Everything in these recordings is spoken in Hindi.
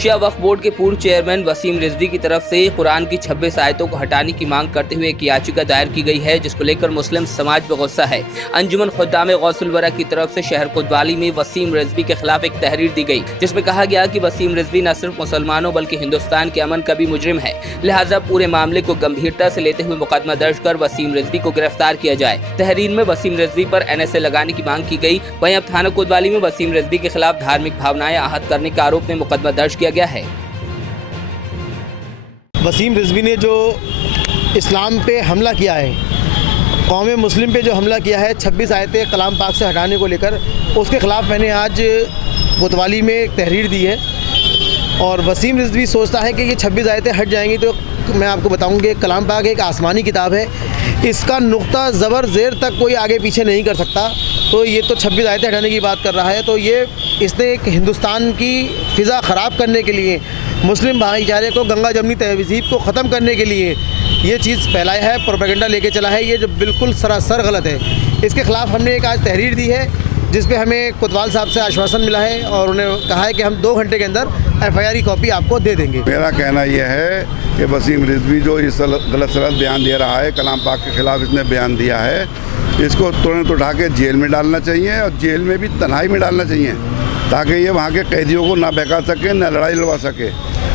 शिया वक्फ बोर्ड के पूर्व चेयरमैन वसीम रिजवी की तरफ से कुरान की 26 आयतों को हटाने की मांग करते हुए एक याचिका दायर की गई है, जिसको लेकर मुस्लिम समाज में गुस्सा है। अंजुमन खुद्दाम गौसुल वरा की तरफ से शहर कोतवाली में वसीम रिजवी के खिलाफ एक तहरीर दी गई, जिसमें कहा गया कि वसीम रिजवी न सिर्फ मुसलमानों बल्कि हिंदुस्तान के अमन का भी मुजरिम है, लिहाजा पूरे मामले को गंभीरता से लेते हुए मुकदमा दर्ज कर वसीम रिजवी को गिरफ्तार किया जाए। तहरीर में वसीम रिजवी पर NSA लगाने की मांग की गई। वहीं अब थाना कोतवाली में वसीम रिजवी के खिलाफ धार्मिक भावनाएं आहत करने के आरोप में मुकदमा दर्ज किया गया है। वसीम रिजवी ने जो इस्लाम पे हमला किया है, कौम मुस्लिम पे जो हमला किया है, 26 आयतें कलाम पाक से हटाने को लेकर, उसके ख़िलाफ़ मैंने आज कोतवाली में एक तहरीर दी है। और वसीम रिजवी सोचता है कि ये 26 आयतें हट जाएंगी तो मैं आपको बताऊं कि कलाम पाक एक आसमानी किताब है, इसका नुक्ता ज़बर ज़ेर तक कोई आगे पीछे नहीं कर सकता। तो ये तो 26 आयतें हटाने की बात कर रहा है, तो ये इसने एक हिंदुस्तान की फ़िज़ा ख़राब करने के लिए, मुस्लिम भाईचारे को, गंगा जमनी तहज़ीब को ख़त्म करने के लिए ये चीज़ फैलाया है, प्रोपेगेंडा लेके चला है, ये जो बिल्कुल सरासर गलत है। इसके ख़िलाफ़ हमने एक आज तहरीर दी है, जिस पे हमें कोतवाल साहब से आश्वासन मिला है और उन्हें कहा है कि हम 2 घंटे के अंदर FIR की कॉपी आपको दे देंगे। मेरा कहना यह है कि वसीम रिजवी जो इस गलत सलत बयान दे रहा है, कलाम पाक के ख़िलाफ़ इसने बयान दिया है, इसको तुरंत उठा के जेल में डालना चाहिए और जेल में भी तन्हाई में डालना चाहिए, ताकि ये वहाँ के कैदियों को ना बहका सके, ना लड़ाई लड़वा सके।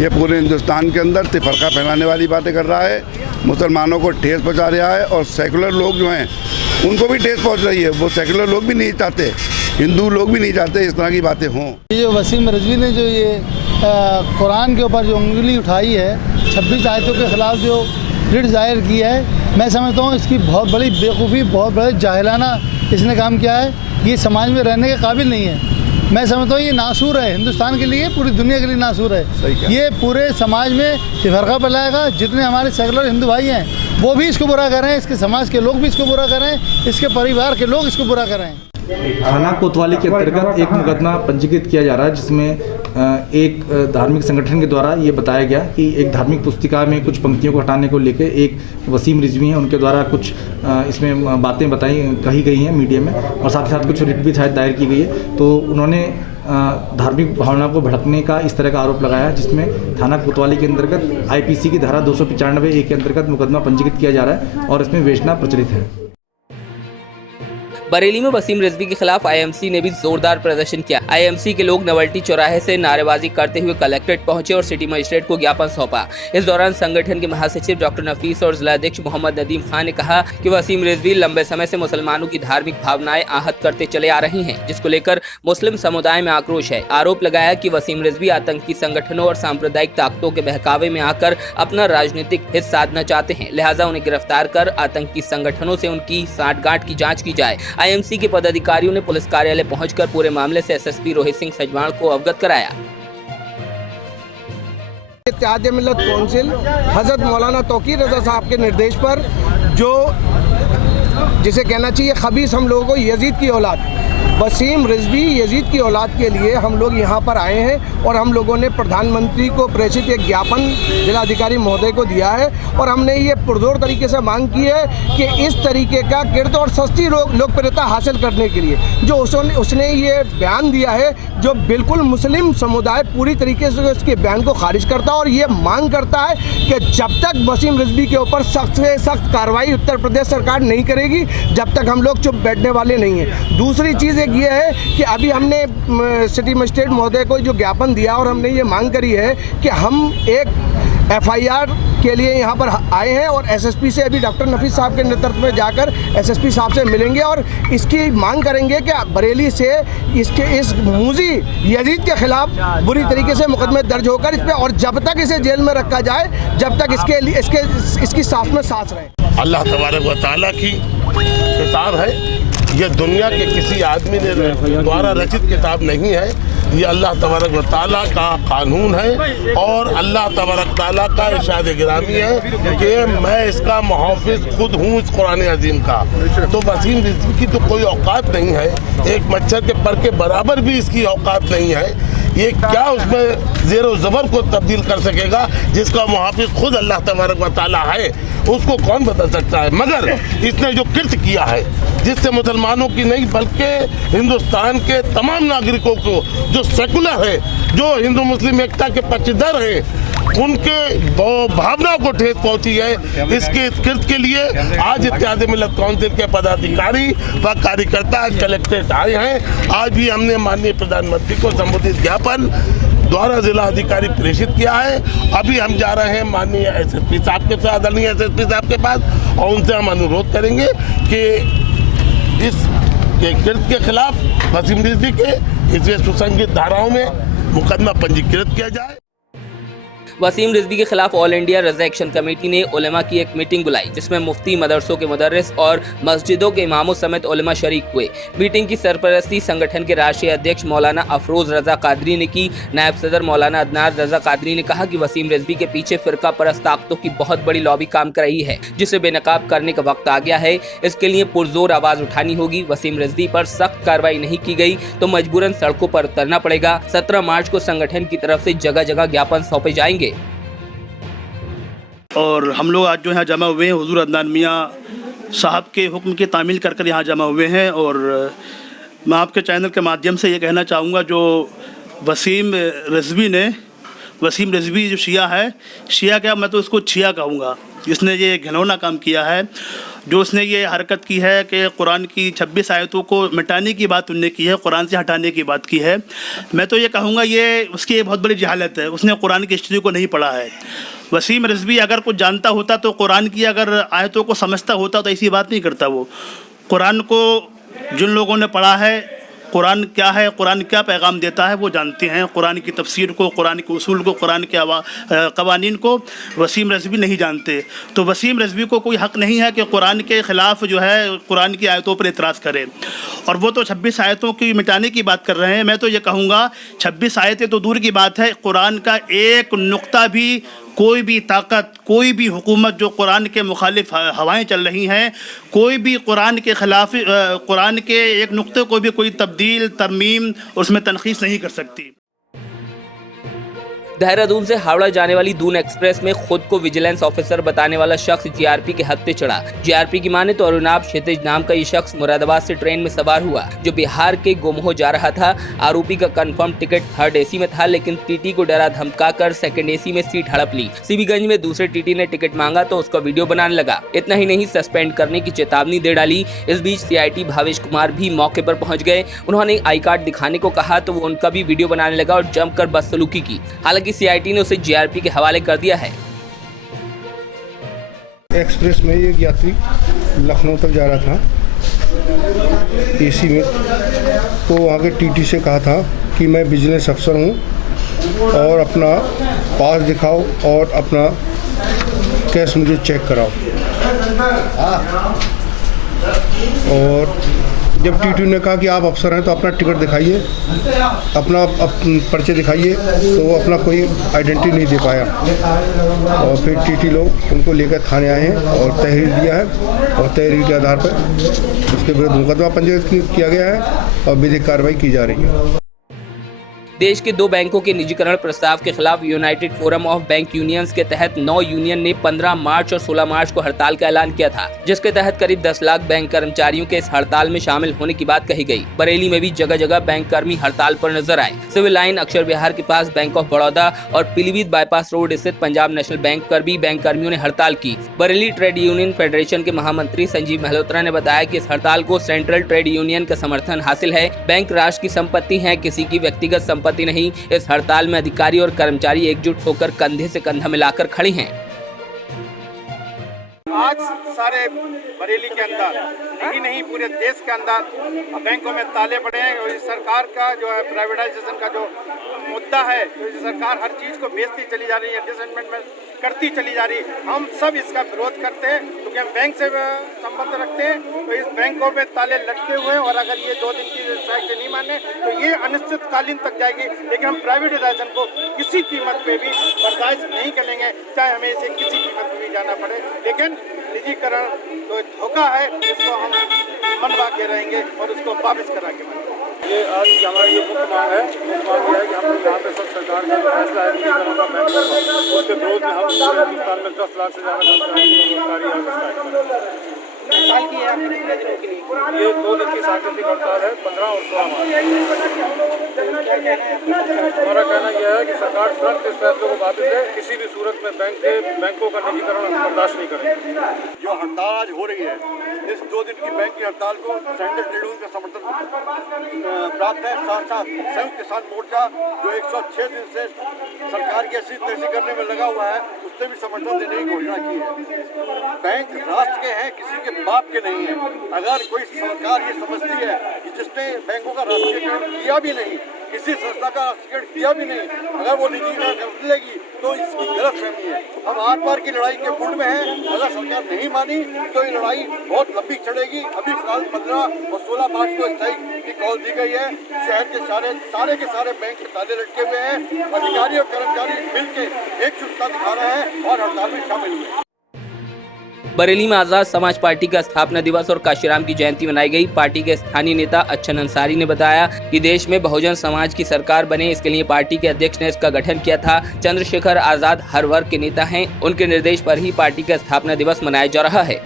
ये पूरे हिंदुस्तान के अंदर तिफरका फैलाने वाली बातें कर रहा है, मुसलमानों को ठेस पहुँचा रहा है और सेकुलर लोग जो हैं उनको भी ठेस पहुँच रही है। वो सेकुलर लोग भी नहीं चाहते, हिंदू लोग भी नहीं चाहते इस तरह की बातें हों। ये जो वसीम रिजवी ने जो ये कुरान के ऊपर जो उंगली उठाई है, 26 आयतों के ख़िलाफ़ जो रिट ज़ाहिर की है, मैं समझता हूँ इसकी बहुत बड़ी बेवकूफ़ी, बहुत बड़े जाहिलाना इसने काम किया है। ये समाज में रहने के काबिल नहीं है। मैं समझता हूँ ये नासूर है, हिंदुस्तान के लिए, पूरी दुनिया के लिए नासूर है। ये पूरे समाज में तफरका फैलाएगा। जितने हमारे सेकुलर हिंदू भाई हैं वो भी इसको बुरा कर रहे हैं, इसके समाज के लोग भी इसको बुरा कर रहे हैं, इसके परिवार के लोग इसको बुरा कर रहे हैं। थाना कोतवाली के अंतर्गत एक मुकदमा पंजीकृत किया जा रहा है, जिसमें एक धार्मिक संगठन के द्वारा ये बताया गया कि एक धार्मिक पुस्तिका में कुछ पंक्तियों को हटाने को लेकर एक वसीम रिजवी हैं, उनके द्वारा कुछ इसमें बातें कही गई हैं मीडिया में, और साथ ही साथ कुछ रिट भी दायर की गई है। तो उन्होंने धार्मिक भावना को भड़कने का इस तरह का आरोप लगाया, जिसमें थाना कोतवाली के अंतर्गत IPC की धारा 295A के अंतर्गत मुकदमा पंजीकृत किया जा रहा है और इसमें वेचना प्रचलित है। बरेली में वसीम रिजवी के खिलाफ IMC ने भी जोरदार प्रदर्शन किया। IMC के लोग नवल्टी चौराहे से नारेबाजी करते हुए कलेक्ट्रेट पहुंचे और सिटी मजिस्ट्रेट को ज्ञापन सौंपा। इस दौरान संगठन के महासचिव डॉक्टर नफीस और जिलाध्यक्ष मोहम्मद नदीम खान ने कहा कि वसीम रिजवी लंबे समय से मुसलमानों की धार्मिक भावनाएं आहत करते चले आ रही हैं, जिसको लेकर मुस्लिम समुदाय में आक्रोश है। आरोप लगाया कि वसीम रिजवी आतंकी संगठनों और सांप्रदायिक ताकतों के बहकावे में आकर अपना राजनीतिक हित साधना चाहते हैं, लिहाजा उन्हें गिरफ्तार कर आतंकी संगठनों से उनकी साठगांठ की जाँच की जाए। IMC के पदाधिकारियों ने पुलिस कार्यालय पहुंचकर पूरे मामले से SSP रोहित सिंह सजवाण को अवगत कराया। इत्तेहाद मिल्लत कौंसिल हजरत मौलाना तौकीर रज़ा साहब के निर्देश पर, जो जिसे कहना चाहिए खबीस हम लोगों को यजीद की औलाद, वसीम रिजवी यजीद की औलाद के लिए हम लोग यहाँ पर आए हैं और हम लोगों ने प्रधानमंत्री को प्रेषित एक ज्ञापन जिलाधिकारी महोदय को दिया है और हमने ये पुरजोर तरीके से मांग की है कि इस तरीके का गिरद और सस्ती लोकप्रियता हासिल करने के लिए जो उसने ये बयान दिया है, जो बिल्कुल मुस्लिम समुदाय पूरी तरीके से उसके बयान को खारिज करता है और ये मांग करता है कि जब तक वसीम रिजवी के ऊपर सख्त से सख्त कार्रवाई उत्तर प्रदेश सरकार नहीं करेगी, जब तक हम लोग चुप बैठने वाले नहीं हैं। दूसरी चीज़ ये है कि अभी हमने सिटी मजिस्ट्रेट महोदय को जो ज्ञापन दिया और हमने ये मांग करी है कि हम एक FIR के लिए यहाँ पर आए हैं और SSP से अभी डॉक्टर नफीस साहब के नेतृत्व में जाकर SSP साहब से मिलेंगे और इसकी मांग करेंगे कि बरेली से इस मूजी यजीद के खिलाफ बुरी तरीके से मुकदमे दर्ज होकर इस पर, और जब तक इसे जेल में रखा जाए, जब तक इसकी सांस में सांस रहे। अल्लाह तबारक व तआला की किताब है, यह दुनिया के किसी आदमी ने द्वारा रचित किताब नहीं है, ये अल्लाह तबारक व तआला का कानून है और अल्लाह तबारक तआला का इरशाद गिरामी है कि मैं इसका मुहाफिज खुद हूँ इस कुरान अजीम का। तो वसीम रिजवी की तो कोई औकात नहीं है, एक मच्छर के पर के बराबर भी इसकी औकात नहीं है ये क्या उसमें ज़ेरो ज़बर को तब्दील कर सकेगा, जिसका मुहाफिज खुद अल्लाह तबारक व तआला है, उसको कौन बता सकता है। मगर इसने जो कृत्य किया है, जिससे मुसलमानों की नहीं बल्कि हिंदुस्तान के तमाम नागरिकों को, जो सेकुलर है, जो हिंदू मुस्लिम एकता के पक्षधर हैं, उनके भावनाओं को ठेस पहुंची है। इसके कृत्य के लिए आज इत्तेहाद मिल्लत काउंसिल के पदाधिकारी व कार्यकर्ता कलेक्ट्रेट आए हैं। आज भी हमने माननीय प्रधानमंत्री को संबोधित ज्ञापन द्वारा जिला अधिकारी प्रेषित किया है। अभी हम जा रहे हैं माननीय एसएसपी साहब के साथ, आदरणीय एसएसपी साहब के पास, और उनसे हम अनुरोध करेंगे कि इस कृत्य के खिलाफ वसीम रिजवी के इसमें सुसंगत धाराओं में मुकदमा पंजीकृत किया जाए। वसीम रिजवी के खिलाफ ऑल इंडिया रज़ा एक्शन कमेटी ने उलेमा की एक मीटिंग बुलाई, जिसमें मुफ्ती, मदरसों के मुदर्रिस और मस्जिदों के इमामों समेत उलेमा शरीक हुए। मीटिंग की सरपरस्ती संगठन के राष्ट्रीय अध्यक्ष मौलाना अफरोज रजा कादरी ने की। नायब सदर मौलाना अदनान रजा कादरी ने कहा कि वसीम रिजवी के पीछे फिरका परस्त ताकतों की बहुत बड़ी लॉबी काम कर रही है, जिसे बेनकाब करने का वक्त आ गया है। इसके लिए पुरजोर आवाज उठानी होगी। वसीम रिजवी पर सख्त कार्रवाई नहीं की गई तो मजबूरन सड़कों पर उतरना पड़ेगा। 17 मार्च को संगठन की तरफ से जगह जगह ज्ञापन सौंपे जाएंगे। और हम लोग आज जो यहाँ जमा हुए हैं, हुजूर अदनान मियाँ साहब के हुक्म की तामील कर कर यहाँ जमा हुए हैं। और मैं आपके चैनल के माध्यम से ये कहना चाहूँगा, जो वसीम रिजवी जो शिया है, शिया क्या, मैं तो उसको छिया कहूँगा, जिसने ये घिनौना काम किया है, जो उसने ये हरकत की है कि कुरान की 26 आयतों को मिटाने की बात उनने की है, कुरान से हटाने की बात की है। मैं तो ये कहूँगा ये उसकी बहुत बड़ी जहालत है, उसने कुरान की हिस्ट्री को नहीं पढ़ा है। वसीम रिजवी अगर कुछ जानता होता तो कुरान की अगर आयतों को समझता होता तो ऐसी बात नहीं करता। वो कुरान को जिन लोगों ने पढ़ा है, कुरान क्या है, कुरान क्या पैगाम देता है, वो जानते हैं। कुरान की तफसीर को, कुरान के उसूल को, कुरान के कवानीन को वसीम रिजवी नहीं जानते। तो वसीम रिजवी को कोई हक़ नहीं है कि कुरान के ख़िलाफ़ जो है कुरान की आयतों पर एतराज़ करे। और वो तो 26 आयतों की मिटाने की बात कर रहे हैं। मैं तो ये कहूँगा 26 आयतें तो दूर की बात है, कुरान का एक नुक्ता भी, कोई भी ताकत, कोई भी हुकूमत जो कुरान के मुखालिफ हवाएं चल रही हैं, कोई भी कुरान के ख़िलाफ़, कुरान के एक नुक्ते को भी कोई तब्दील, तरमीम उसमें तनख़ीस नहीं कर सकती। देहरादून से हावड़ा जाने वाली दून एक्सप्रेस में खुद को विजिलेंस ऑफिसर बताने वाला शख्स जीआरपी के हत्थे चढ़ा। जीआरपी की माने तो अरुणाब क्षितिज नाम का ये शख्स मुरादाबाद से ट्रेन में सवार हुआ, जो बिहार के गोमोह जा रहा था। आरोपी का कंफर्म टिकट 3rd AC में था, लेकिन टीटी को डरा धमकाकर 2nd AC में सीट हड़प ली। सीबीगंज में दूसरे टीटी ने टिकट मांगा तो उसका वीडियो बनाने लगा। इतना ही नहीं, सस्पेंड करने की चेतावनी दे डाली। इस बीच CIT भावेश कुमार भी मौके पर पहुंच गए। उन्होंने आई कार्ड दिखाने को कहा तो वो उनका भी वीडियो बनाने लगा और जमकर बदसलूकी की। हालांकि CIT ने उसे जीआरपी के हवाले कर दिया है। एक्सप्रेस में एक यात्री लखनऊ तक जा रहा था AC में, तो वहाँ के टीटी से कहा था कि मैं बिजनेस अफसर हूँ और अपना पास दिखाओ और अपना कैश मुझे चेक कराओ। और जब टीटी ने कहा कि आप अफसर हैं तो अपना टिकट दिखाइए, अपना पर्चे दिखाइए, तो वो अपना कोई आइडेंटिटी नहीं दे पाया। और फिर टीटी लोग उनको लेकर थाने आए हैं और तहरीर दिया है, और तहरीर के आधार पर उसके विरुद्ध मुकदमा पंजीकृत किया गया है और विधिक कार्रवाई की जा रही है। देश के 2 बैंकों के निजीकरण प्रस्ताव के खिलाफ United forum of bank unions के तहत 9 यूनियन ने 15 मार्च और 16 मार्च को हड़ताल का ऐलान किया था, जिसके तहत करीब 10 लाख बैंक कर्मचारियों के इस हड़ताल में शामिल होने की बात कही गई। बरेली में भी जगह जगह बैंक कर्मी हड़ताल पर नजर आए। सिविल लाइन, अक्षर विहार के पास बैंक ऑफ बड़ौदा और पीलीभीत बाईपास रोड स्थित पंजाब नेशनल बैंक पर भी बैंक कर्मियों ने हड़ताल की। बरेली ट्रेड यूनियन फेडरेशन के महामंत्री संजीव महलोत्रा ने बताया कि इस हड़ताल को सेंट्रल ट्रेड यूनियन का समर्थन हासिल है। बैंक राष्ट्र की संपत्ति है, किसी की व्यक्तिगत संपत्ति नहीं। इस हड़ताल में अधिकारी और कर्मचारी एकजुट होकर कंधे से कंधा मिलाकर खड़े हैं। आज सारे बरेली के अंदर नहीं पूरे देश के अंदर बैंकों में ताले पड़े हैं। और सरकार का जो है प्राइवेटाइजेशन का जो मुद्दा है, तो सरकार हर चीज़ को बेचती चली जा रही है, डिसइन्वेस्टमेंट करती चली जा रही है। हम सब इसका विरोध करते हैं क्योंकि हम बैंक से संबंध रखते हैं। तो इस बैंकों में ताले लटके हुए हैं और अगर ये 2 दिन की स्ट्राइक नहीं माने तो ये अनिश्चितकालीन तक जाएगी। लेकिन हम प्राइवेटाइजेशन को किसी कीमत पे भी बर्दाश्त नहीं करेंगे, चाहे हमें इसे किसी कीमत पे भी जाना पड़े। लेकिन निजीकरण तो धोखा है, इसको हम मनवा के रहेंगे और उसको वापस करा के ये आज की हमारी जो मुख्य मांग है, मुख्य मांग ये है कि हम लोग यहाँ पे सब सरकार का जो फैसला है निजी करों का बैंक का, उसके विरोध में हम पूरे हिंदुस्तान में 10 लाख से ज़्यादा साल की है आपके कितने दिनों के लिए? ये 2 दिन की सांकेतिक हड़ताल है, 15 और 16 मार्च। हमारा कहना यह है कि सरकार तुरंत इस फैसले को वापस ले, किसी भी सूरत में बैंकों का निजीकरण हम बर्दाश्त नहीं करेंगे। जो हड़ताल आज हो रही है, इस 2 दिन की बैंक की हड़ताल को सेंट्रल ट्रेड यूनियन का समर्थन प्राप्त है। साथ साथ संयुक्त किसान मोर्चा जो 106 दिन से सरकार की ऐसी तैसी करने में लगा हुआ है, उसने भी समर्थन देने की घोषणा की है। बैंक राष्ट्र के हैं, किसी के बाप के नहीं है। अगर कोई सरकार ये समझती है कि जिसने बैंकों का राष्ट्रीयकरण किया भी नहीं, किसी संस्था का राष्ट्रीयकरण किया भी नहीं, अगर वो निजीकरण कर लेगी तो इसकी गलतफहमी है। हम आर पार की लड़ाई के फुट में हैं। अगर सरकार नहीं मानी तो ये लड़ाई बहुत लंबी चलेगी। अभी फिलहाल 15 और 16 मार्च को स्ट्राइक की कॉल दी गई है। शहर के सारे बैंक के ताले लटके हुए हैं। अधिकारी और कर्मचारी मिलकर एकजुटता दिखा रहे हैं और हड़ताल में शामिल हुए। बरेली में आजाद समाज पार्टी का स्थापना दिवस और काशीराम की जयंती मनाई गई। पार्टी के स्थानीय नेता अच्छन अंसारी ने बताया कि देश में बहुजन समाज की सरकार बने, इसके लिए पार्टी के अध्यक्ष ने इसका गठन किया था। चंद्रशेखर आजाद हर वर्ग के नेता हैं, उनके निर्देश पर ही पार्टी का स्थापना दिवस मनाया जा रहा है।